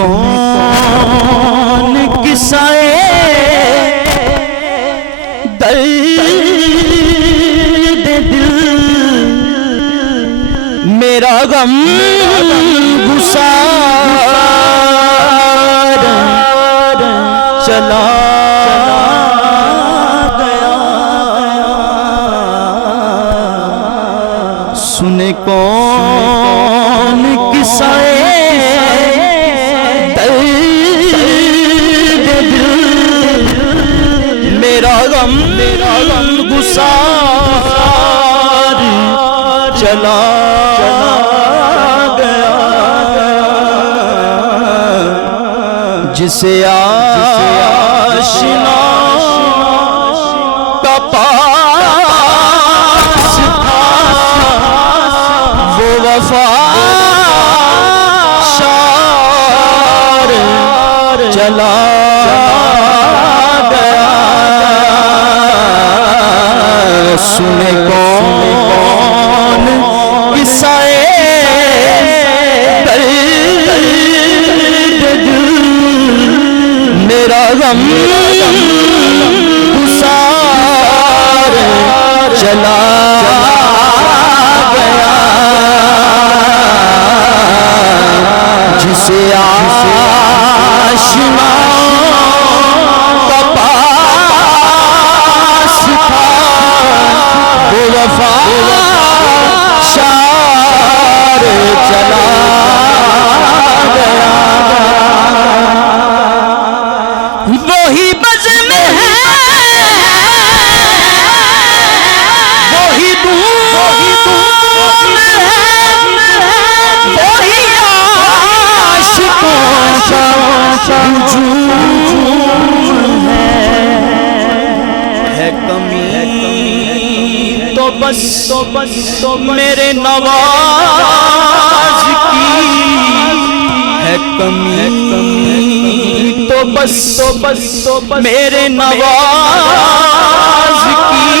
کون قصے درد دل میرا غم گسار چلا گیا سنے کون قصے میرا غم گسار چلا گیا جسے آشنا کا پاس تھا وہ وفا شار چلا سنے کون قصے درد دل میرا غم گسار چلا گیا جسے آشنا کا پاس تھا وفا شار چلا گیا وہی بزم ہے وہی دھوم ہے وہی عاشقوں کا ہجوم ہے کمی تو بس میرے نواز کی ہے کمی تو بس میرے نواز کی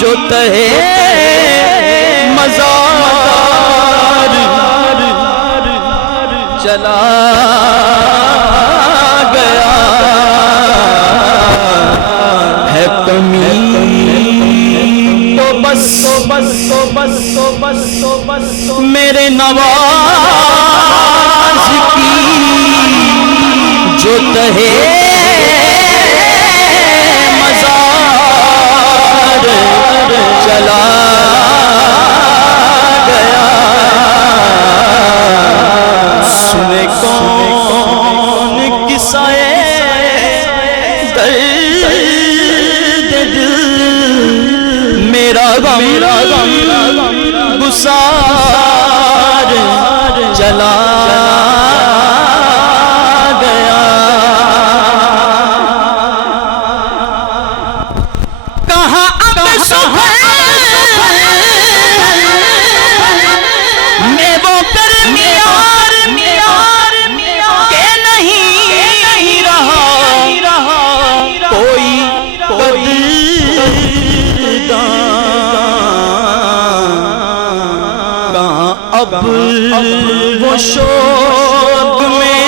جو تہے مزار چلا گیا ہے کمی بس میرے نواز کی جو تہے مزار چلا گیا سنے کون قصے درد دل میرا غم گسار چلا گیا کہاں اب میں وہ کرم یار کہ نہیں رہا کوئی اب وہ شوق میں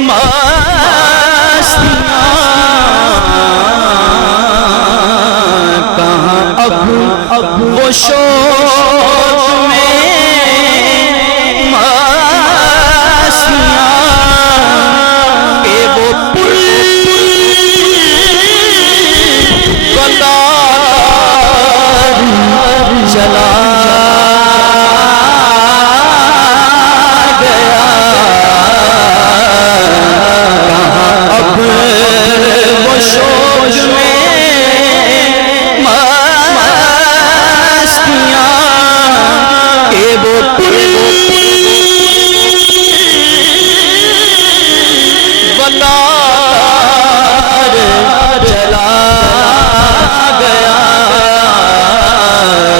مستیاں کہاں اب وہ شوق میں مستیاں کہ وہ پل قطار چلا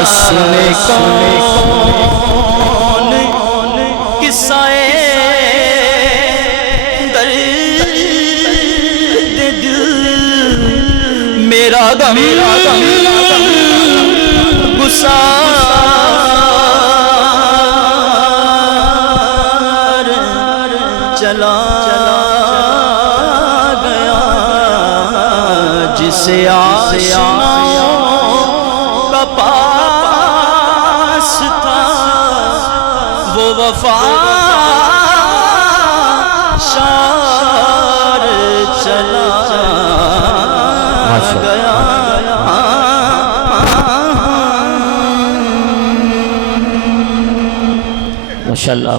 سنے کون قصے درد دل میرا غم گسار چلا گیا، جسے آشناؤں کا پاس تھا وہ وفا شار چلا گیا۔ ماشاءاللہ۔